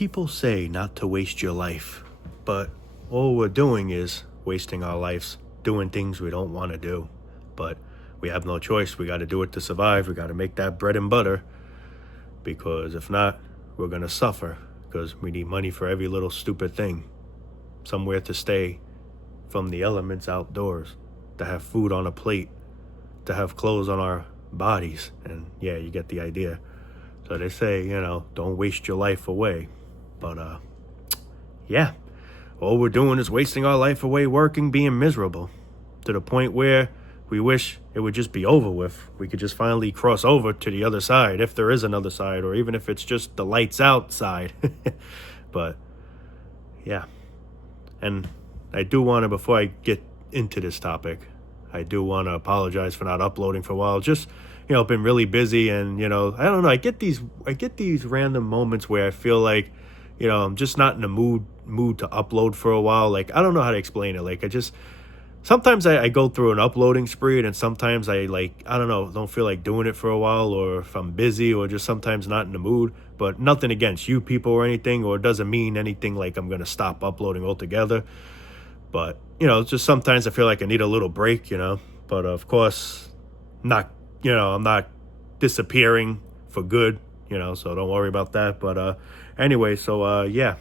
People say not to waste your life, but all we're doing is wasting our lives doing things we don't want to do. But we have no choice. We got to do it to survive. We got to make that bread and butter, because if not, we're going to suffer, because we need money for every little stupid thing. Somewhere to stay from the elements outdoors, to have food on a plate, to have clothes on our bodies. And yeah, you get the idea. So they say, don't waste your life away. But yeah, all we're doing is wasting our life away working, being miserable, to the point where we wish it would just be over with. We could just finally cross over to the other side, if there is another side, or even if it's just the lights out side. But yeah, and I do want to, before I get into this topic, I do want to apologize for not uploading for a while. Just, been really busy, and I don't know, I get these random moments where I feel like, I'm just not in the mood to upload for a while. Like, I don't know how to explain it. Like, sometimes I go through an uploading spree, and sometimes I don't feel like doing it for a while, or if I'm busy, or just sometimes not in the mood. But nothing against you people or anything, or it doesn't mean anything like I'm going to stop uploading altogether. But, just sometimes I feel like I need a little break, But of course, I'm not disappearing for good, so don't worry about that. But anyway, so yeah,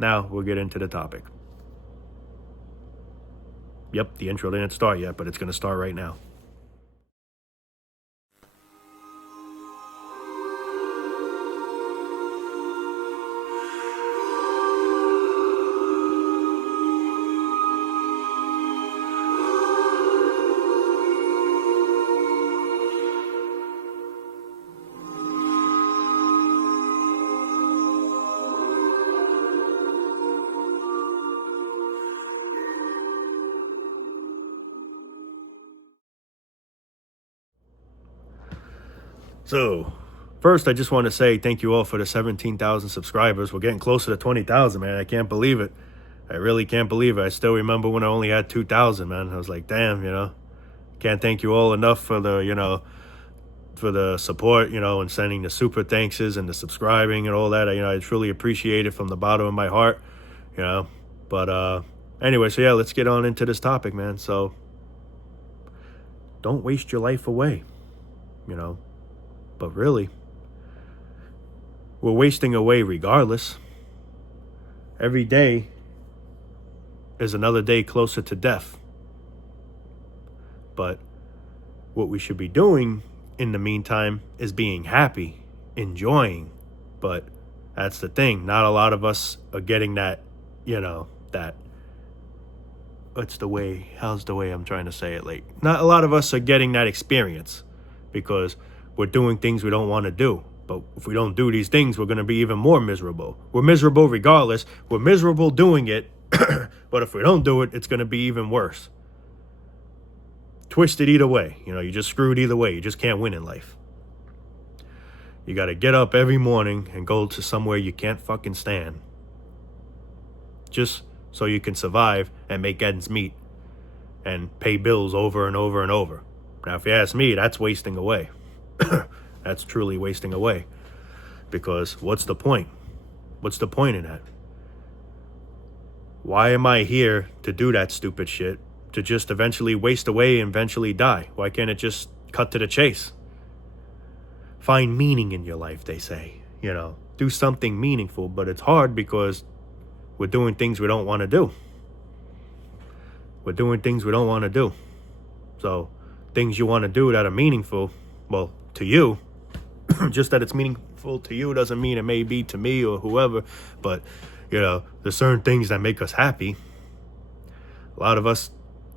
now we'll get into the topic. Yep, the intro didn't start yet, but it's going to start right now. So, first, I just want to say thank you all for the 17,000 subscribers. We're getting closer to 20,000, man. I can't believe it. I really can't believe it. I still remember when I only had 2,000, man. I was like, damn, Can't thank you all enough for the, for the support, and sending the super thankses and the subscribing and all that. I truly appreciate it from the bottom of my heart, But anyway, so yeah, let's get on into this topic, man. So, don't waste your life away, But really, we're wasting away regardless. Every day is another day closer to death. But what we should be doing in the meantime is being happy, enjoying. But that's the thing. Not a lot of us are getting that, how's the way I'm trying to say it? Like, not a lot of us are getting that experience, because we're doing things we don't want to do. But if we don't do these things, we're going to be even more miserable. We're miserable regardless. We're miserable doing it. But if we don't do it, it's going to be even worse. Twisted either way. You're just screwed either way. You just can't win in life. You got to get up every morning and go to somewhere you can't fucking stand, just so you can survive and make ends meet and pay bills over and over and over. Now, if you ask me, that's wasting away. That's truly wasting away. Because what's the point? What's the point in that? Why am I here to do that stupid shit? To just eventually waste away and eventually die? Why can't it just cut to the chase? Find meaning in your life, they say. Do something meaningful, but it's hard because we're doing things we don't want to do. We're doing things we don't want to do. So, things you want to do that are meaningful, well, to you, just that it's meaningful to you doesn't mean it may be to me or whoever, but, there's certain things that make us happy. A lot of us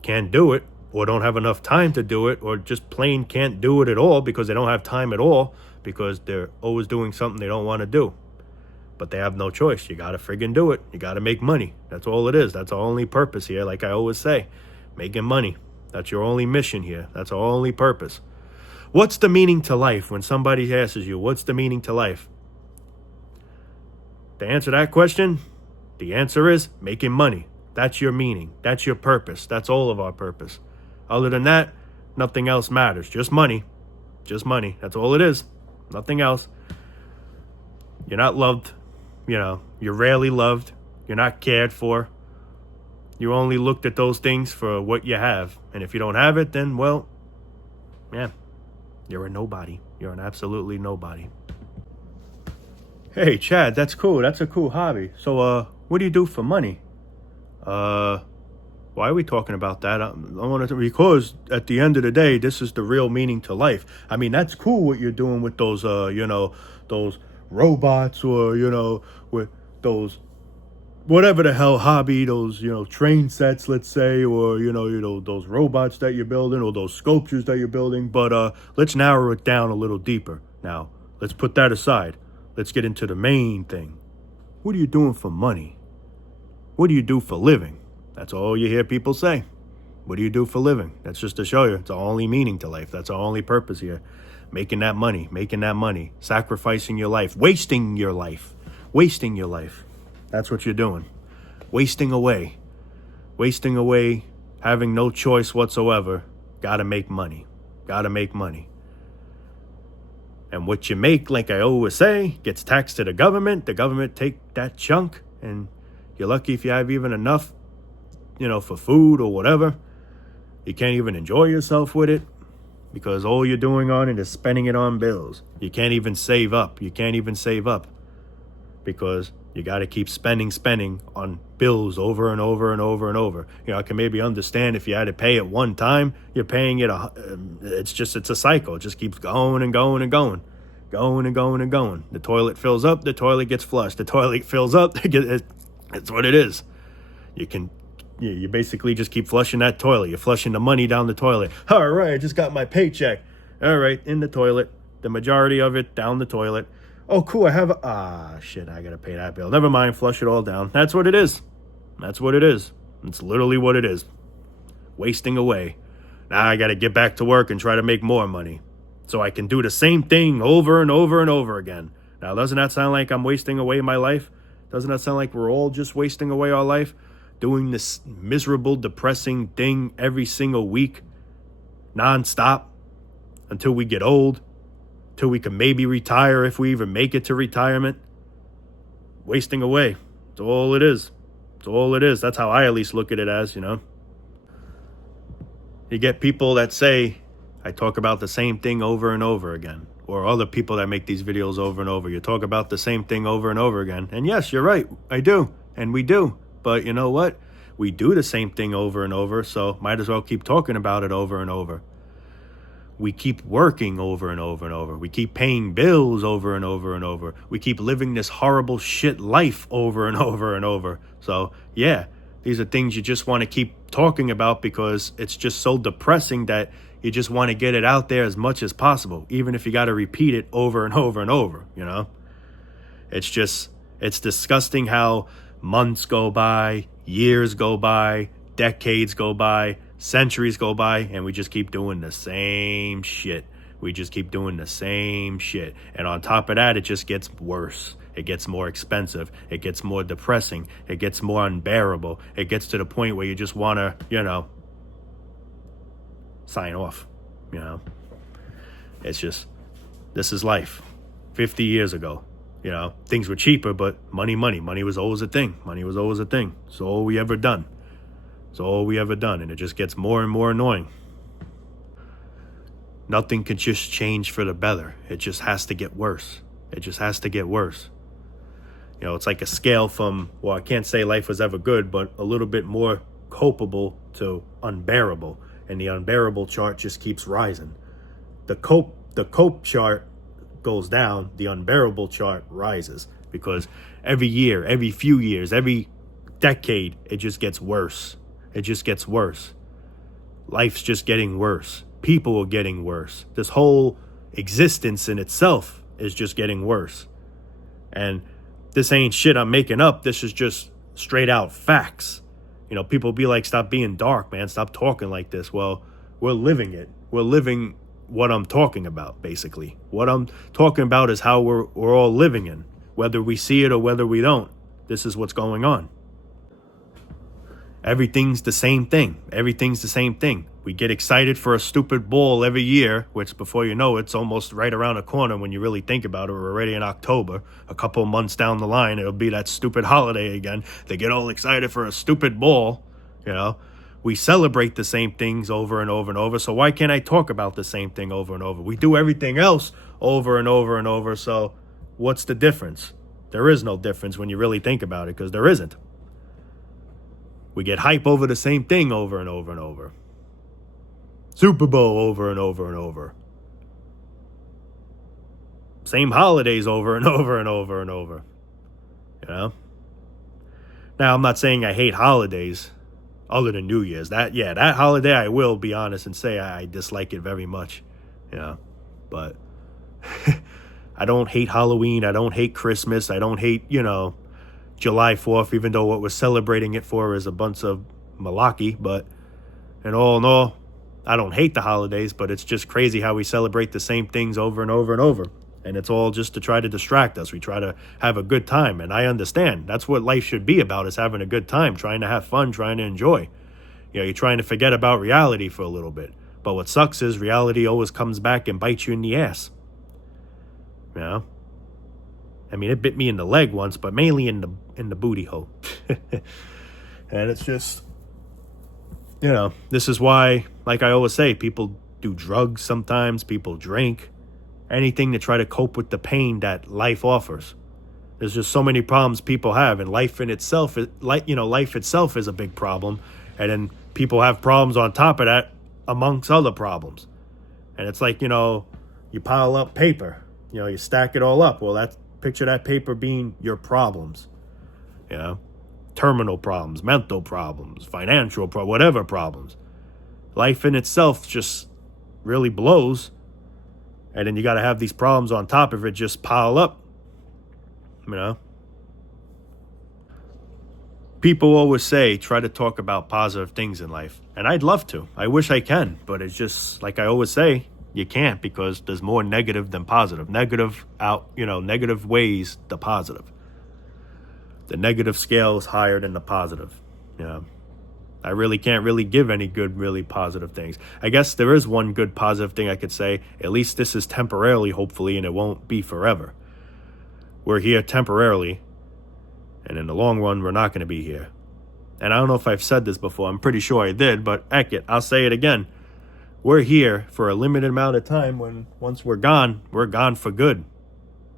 can't do it, or don't have enough time to do it, or just plain can't do it at all because they don't have time at all, because they're always doing something they don't want to do. But they have no choice. You got to friggin' do it. You got to make money. That's all it is. That's our only purpose here, like I always say. Making money. That's your only mission here. That's our only purpose. What's the meaning to life? When somebody asks you, what's the meaning to life? To answer that question, the answer is making money. That's your meaning. That's your purpose. That's all of our purpose. Other than that, nothing else matters. Just money. Just money. That's all it is. Nothing else. You're not loved. you're rarely loved. You're not cared for. You only looked at those things for what you have. And if you don't have it, then, well, yeah, you're a nobody. You're an absolutely nobody. Hey, Chad, that's cool. That's a cool hobby. So, what do you do for money? Why are we talking about that? I want to, because at the end of the day, this is the real meaning to life. I mean, that's cool what you're doing with those, those robots, or, with those, whatever the hell hobby, those, train sets, let's say, or, those robots that you're building, or those sculptures that you're building. But let's narrow it down a little deeper. Now, let's put that aside. Let's get into the main thing. What are you doing for money? What do you do for living? That's all you hear people say. What do you do for living? That's just to show you it's the only meaning to life. That's our only purpose here. Making that money, sacrificing your life, wasting your life. That's what you're doing. Wasting away, having no choice whatsoever. Gotta make money. And what you make, like I always say, gets taxed to the government. The government take that chunk, and you're lucky if you have even enough, for food or whatever. You can't even enjoy yourself with it because all you're doing on it is spending it on bills. You can't even save up. Because you got to keep spending on bills over and over. I can maybe understand if you had to pay it one time, you're paying it. It's a cycle. It just keeps going and going. The toilet fills up, the toilet gets flushed. The toilet fills up, it's what it is. You basically just keep flushing that toilet. You're flushing the money down the toilet. All right, I just got my paycheck. All right, in the toilet. The majority of it down the toilet. Oh, cool, I have shit, I gotta pay that bill. Never mind, flush it all down. That's what it is. It's literally what it is. Wasting away. Now I gotta get back to work and try to make more money, so I can do the same thing over and over again. Now, doesn't that sound like I'm wasting away my life? Doesn't that sound like we're all just wasting away our life? Doing this miserable, depressing thing every single week, nonstop, until we get old, till we can maybe retire if we even make it to retirement. Wasting away. That's all it is. That's how I at least look at it as, You get people that say, I talk about the same thing over and over again. Or other people that make these videos over and over. You talk about the same thing over and over again. And yes, you're right. I do. And we do. But you know what? We do the same thing over and over, so might as well keep talking about it over and over. We keep working over and over. We keep paying bills over and over. We keep living this horrible shit life over and over. So, yeah, these are things you just want to keep talking about because it's just so depressing that you just want to get it out there as much as possible, even if you got to repeat it over and over, It's disgusting how months go by, years go by, decades go by, centuries go by, and we just keep doing the same shit. And on top of that, it just gets worse. It gets more expensive. It gets more depressing. It gets more unbearable. It gets to the point where you just want to, sign off, It's just, this is life. 50 years ago. Things were cheaper, but money was always a thing. It's all we ever done. And it just gets more and more annoying. Nothing can just change for the better. It just has to get worse. It's like a scale from, well, I can't say life was ever good, but a little bit more copable to unbearable. And the unbearable chart just keeps rising. The cope chart goes down, the unbearable chart rises, because every year, every few years, every decade, it just gets worse. Life's just getting worse. People are getting worse. This whole existence in itself is just getting worse. And this ain't shit I'm making up. This is just straight out facts. People be like, stop being dark, man. Stop talking like this. Well, we're living it. We're living what I'm talking about, basically. What I'm talking about is how we're all living in. Whether we see it or whether we don't, this is what's going on. Everything's the same thing. Everything's the same thing. We get excited for a stupid ball every year, which before you know it's almost right around the corner when you really think about it. We're already in October. A couple of months down the line, it'll be that stupid holiday again. They get all excited for a stupid ball, you know. We celebrate the same things over and over and over. So why can't I talk about the same thing over and over? We do everything else over and over and over. So what's the difference? There is no difference when you really think about it, because there isn't. We get hype over the same thing over and over and over. Super Bowl over and over and over. Same holidays over and over and over and over. You know? Now, I'm not saying I hate holidays other than New Year's. That holiday I will be honest and say I dislike it very much. You know? But I don't hate Halloween. I don't hate Christmas. I don't hate, July 4th, even though what we're celebrating it for is a bunch of malarkey. But in all, I don't hate the holidays, but it's just crazy how we celebrate the same things over and over and over. And it's all just to try to distract us. We try to have a good time. And I understand. That's what life should be about, is having a good time, trying to have fun, trying to enjoy. You're trying to forget about reality for a little bit. But what sucks is reality always comes back and bites you in the ass. You know? I mean, it bit me in the leg once, but mainly in the booty hole. And it's just, this is why, like I always say, people do drugs sometimes, people drink, anything to try to cope with the pain that life offers. There's just so many problems people have, and life itself is a big problem. And then people have problems on top of that amongst other problems. And it's like, you pile up paper, you stack it all up. Well, picture that paper being your problems, terminal problems, mental problems, financial problems, whatever problems. Life in itself just really blows. And then you got to have these problems on top of it just pile up, People always say, try to talk about positive things in life. And I'd love to. I wish I can. But it's just, like I always say, you can't, because there's more negative than positive. Negative ways the positive. The negative scale is higher than the positive. I really can't really give any good, really positive things. I guess there is one good positive thing I could say. At least this is temporarily, hopefully, and it won't be forever. We're here temporarily, and in the long run, we're not going to be here. And I don't know if I've said this before. I'm pretty sure I did, but heck it, I'll say it again. We're here for a limited amount of time. Once we're gone for good.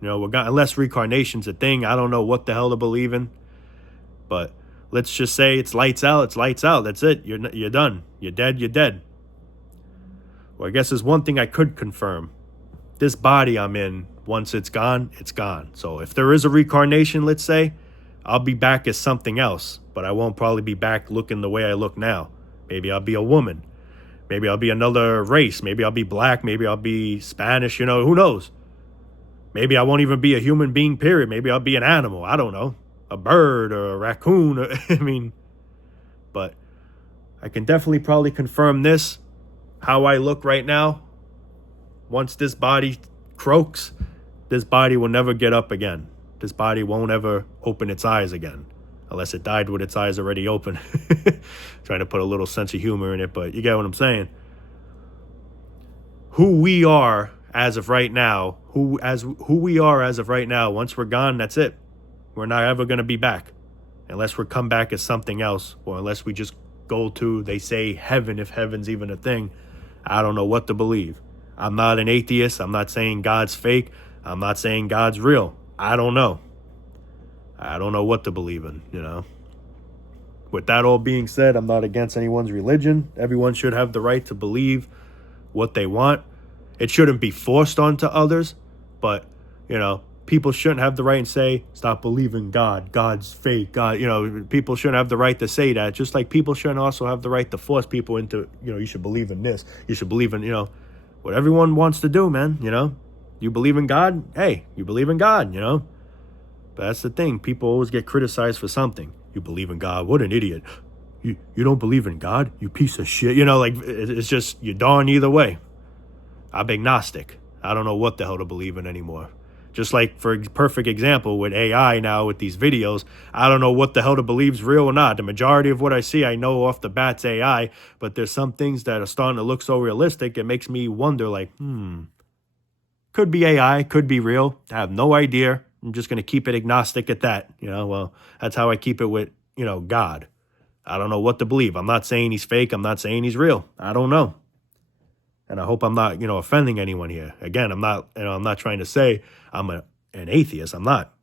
We're gone, unless reincarnation's a thing. I don't know what the hell to believe in. But let's just say it's lights out. It's lights out. That's it. You're done. You're dead. You're dead. Well, I guess there's one thing I could confirm. This body I'm in, once it's gone, it's gone. So if there is a reincarnation, let's say, I'll be back as something else. But I won't probably be back looking the way I look now. Maybe I'll be a woman. Maybe I'll be another race. Maybe I'll be black. Maybe I'll be Spanish. Who knows? Maybe I won't even be a human being, period. Maybe I'll be an animal. I don't know. A bird or a raccoon. But I can definitely probably confirm this. How I look right now, once this body croaks, this body will never get up again. This body won't ever open its eyes again. Unless it died with its eyes already open. Trying to put a little sense of humor in it, but you get what I'm saying. Who we are as of right now, once we're gone, that's it. We're not ever going to be back. Unless we come back as something else, or unless we just go to, they say, heaven, if heaven's even a thing. I don't know what to believe. I'm not an atheist. I'm not saying God's fake. I'm not saying God's real. I don't know. I don't know what to believe in, With that all being said, I'm not against anyone's religion. Everyone should have the right to believe what they want. It shouldn't be forced onto others, but, people shouldn't have the right and say, stop believing God. God's fake. God, people shouldn't have the right to say that. Just like people shouldn't also have the right to force people into, you should believe in this. You should believe in, what everyone wants to do, man, You believe in God? Hey, you believe in God, But that's the thing. People always get criticized for something. You believe in God? What an idiot. You don't believe in God? You piece of shit. It's just, you're darn either way. I'm agnostic. I don't know what the hell to believe in anymore. Just like, for perfect example, with AI now, with these videos, I don't know what the hell to believe is real or not. The majority of what I see, I know off the bat's AI, but there's some things that are starting to look so realistic, it makes me wonder, like, could be AI, could be real. I have no idea. I'm just going to keep it agnostic at that. Well, that's how I keep it with, God. I don't know what to believe. I'm not saying he's fake. I'm not saying he's real. I don't know. And I hope I'm not, offending anyone here. Again, I'm not trying to say I'm an atheist. I'm not.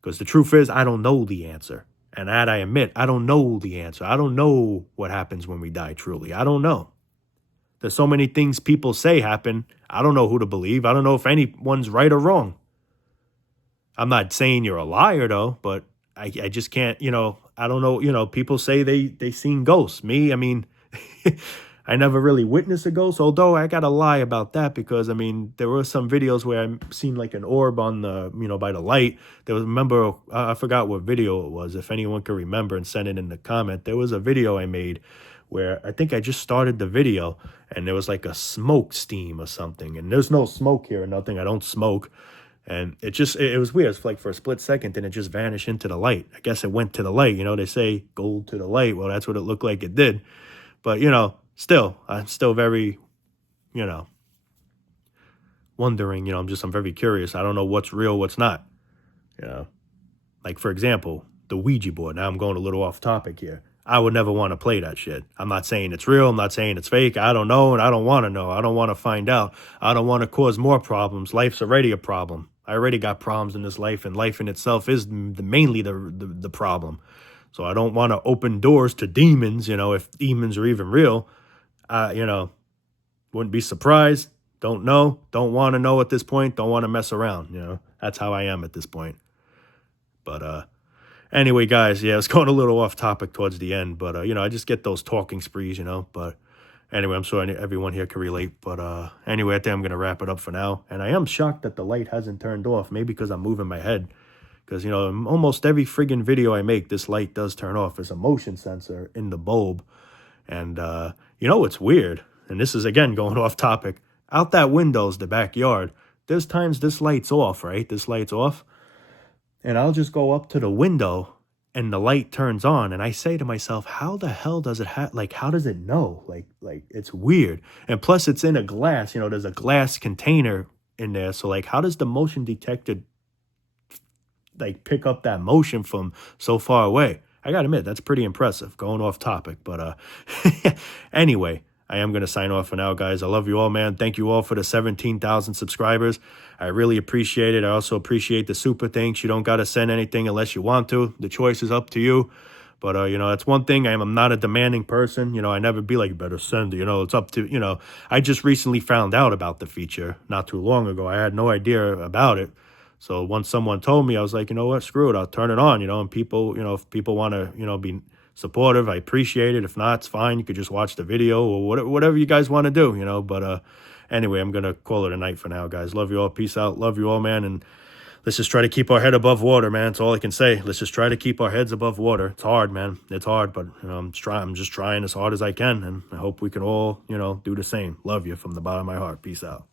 Because the truth is, I don't know the answer. And that I admit, I don't know the answer. I don't know what happens when we die, truly. I don't know. There's so many things people say happen. I don't know who to believe. I don't know if anyone's right or wrong. I'm not saying you're a liar, though, but I just can't, I don't know. People say they seen ghosts. Me, I mean, I never really witnessed a ghost, although I got to lie about that because, I mean, there were some videos where I seen like an orb on the, by the light. There was, remember, I forgot what video it was. If anyone can remember and send it in the comment, there was a video I made where I think I just started the video and there was like a smoke steam or something. And there's no smoke here or nothing. I don't smoke. And it was weird. It's like for a split second, then it just vanished into the light. I guess it went to the light. They say gold to the light. Well, that's what it looked like it did. But, still, I'm still very, wondering, I'm very curious. I don't know what's real, what's not. Like, for example, the Ouija board. Now I'm going a little off topic here. I would never want to play that shit. I'm not saying it's real. I'm not saying it's fake. I don't know, and I don't want to know. I don't want to find out. I don't want to cause more problems. Life's already a problem. I already got problems in this life, and life in itself is mainly the problem. So I don't want to open doors to demons, if demons are even real. Wouldn't be surprised. Don't know. Don't want to know at this point. Don't want to mess around, That's how I am at this point. But, anyway, guys, yeah, it's going a little off topic towards the end. But, I just get those talking sprees, But anyway, I'm sure everyone here can relate. But anyway, I think I'm going to wrap it up for now. And I am shocked that the light hasn't turned off. Maybe because I'm moving my head. Because, almost every friggin' video I make, this light does turn off. There's a motion sensor in the bulb. And, it's weird. And this is, again, going off topic. Out that window's the backyard. There's times this light's off, right? This light's off. And I'll just go up to the window and the light turns on. And I say to myself, how the hell does it how does it know? Like it's weird. And plus it's in a glass, there's a glass container in there. So how does the motion detector pick up that motion from so far away? I gotta admit, that's pretty impressive. Going off topic. But anyway, I am going to sign off for now, guys. I love you all, man. Thank you all for the 17,000 subscribers. I really appreciate it. I also appreciate the super thanks. You don't got to send anything unless you want to. The choice is up to you. But, that's one thing. I'm not a demanding person. I never be like, you better send it. It's up to, I just recently found out about the feature not too long ago. I had no idea about it. So once someone told me, I was like, you know what, screw it. I'll turn it on, and people, if people want to, be supportive, I appreciate it. If not, it's fine. You could just watch the video or whatever you guys want to do, but anyway, I'm going to call it a night for now, guys. Love you all. Peace out. Love you all, man. And let's just try to keep our head above water, man. That's all I can say. Let's just try to keep our heads above water. It's hard, man. It's hard, but I'm just trying as hard as I can. And I hope we can all, do the same. Love you from the bottom of my heart. Peace out.